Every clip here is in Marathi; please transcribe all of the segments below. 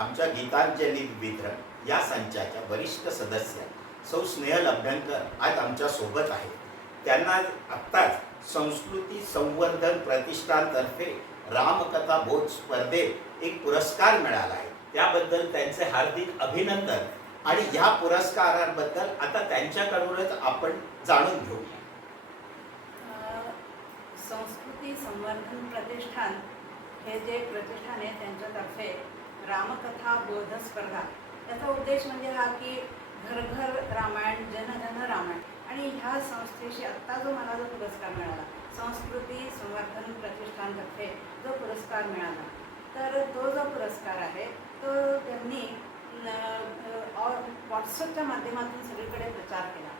आमच्या गीतांजली वितरण या संचाच्या वरिष्ठ सदस्य सौ स्नेहल अभ्यंकर आज आमच्या सोबत आहेत. त्यांना आत्ताच संस्कृती संवर्धन प्रतिष्ठानतर्फे रामकथा बोध स्पर्धेत एक पुरस्कार मिळाला आहे. त्याबद्दल त्यांचे हार्दिक अभिनंदन. आणि ह्या पुरस्कारांबद्दल आता त्यांच्याकडूनच आपण जाणून घेऊ. संस्कृती संवर्धन प्रतिष्ठान हे जे प्रतिष्ठान आहे त्यांच्यातर्फे रामकथा बोध स्पर्धा, त्याचा उद्देश म्हणजे हा की घर घर रामायण जन जन रामायण. आणि ह्या संस्थेशी आत्ता जो मला जो पुरस्कार मिळाला संस्कृती संवर्धन प्रतिष्ठानतर्फे जो पुरस्कार मिळाला, तर तो जो पुरस्कार आहे तो त्यांनी व्हॉट्सअपच्या माध्यमातून सगळीकडे प्रचार केला.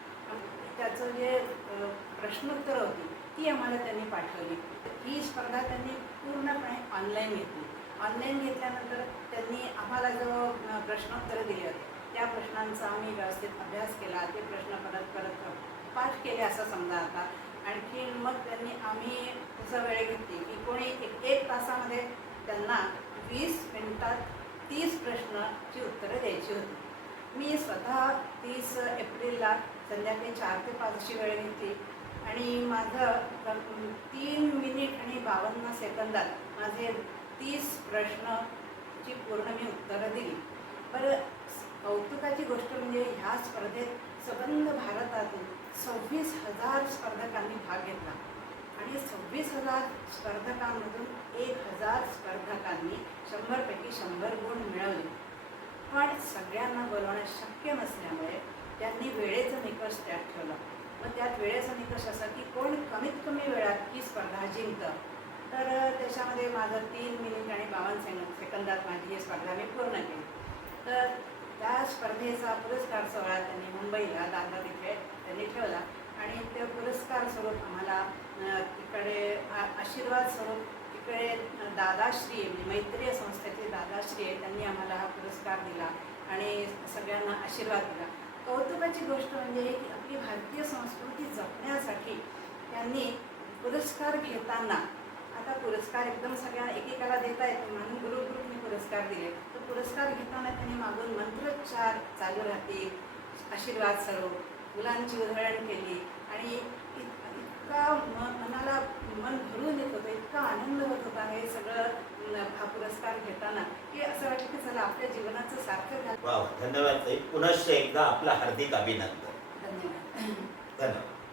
त्याचं जे प्रश्नोत्तरं होती ती आम्हाला त्यांनी पाठवली. ही स्पर्धा त्यांनी पूर्णपणे ऑनलाईन घेतली. ऑनलाईन घेतल्यानंतर त्यांनी आम्हाला जो प्रश्नोत्तरं दिली होती त्या प्रश्नांचा आम्ही व्यवस्थित अभ्यास केला. ते प्रश्न परत परत पाठ केले असं समजा. आता आणखी मग त्यांनी आम्ही तसं वेळ घेतली की कोणी एक तासामध्ये त्यांना 20 मिनिटात 30 प्रश्नाची उत्तरं द्यायची होती. मी स्वतः 30 एप्रिलला संध्याकाळी 4 ते 5ची वेळ घेतली आणि माझं 3 मिनिट आणि 52 सेकंदात माझे 30 प्रश्नाची पूर्ण मी उत्तरं दिली. बरं, कौतुकाची गोष्ट म्हणजे ह्या स्पर्धेत संबंध भारतातून 26,000 स्पर्धकांनी भाग घेतला आणि 26,000 स्पर्धकांमधून 1,000 स्पर्धकांनी 100 पैकी 100 गुण मिळवले. पण सगळ्यांना बोलवणं शक्य नसल्यामुळे त्यांनी वेळेचं निकष त्यात ठेवला. मग त्यात वेळेचा निकष असा की कोण कमीत कमी वेळात ही स्पर्धा जिंकतं. तर त्याच्यामध्ये माझं 3 मिनिट आणि 52 सेकंदात माझी ही स्पर्धा मी पूर्ण केली. तर त्या स्पर्धेचा पुरस्कार सोहळा त्यांनी मुंबईला दादर इथे त्यांनी ठेवला आणि ते पुरस्कार स्वरूप आम्हाला तिकडे आशीर्वाद स्वरूप तिकडे दादाश्री मैत्रीय संस्थेचे दादाश्री आहे, त्यांनी आम्हाला हा पुरस्कार दिला आणि सगळ्यांना आशीर्वाद दिला. कौतुकाची गोष्ट म्हणजे की आपली भारतीय संस्कृती जपण्यासाठी त्यांनी पुरस्कार घेताना, आता पुरस्कार एकदम सगळ्यांना एकेकाला देता येतो म्हणून ग्रुपने पुरस्कार दिले, तर पुरस्कार घेताना त्यांनी मागून मंत्रोच्चार चालू राहते, आशीर्वाद स्वरूप फुलांची उधळण केली आणि इतका मनाला मन भरून येत होतं, इतका आनंद होत होता हे सगळं हा पुरस्कार घेताना की असं वाटतं की चला आपल्या जीवनाचं सार्थक झालं. वा, धन्यवाद ताई. पुनश्च एकदा आपलं हार्दिक अभिनंदन. धन्यवाद. धन्यवाद.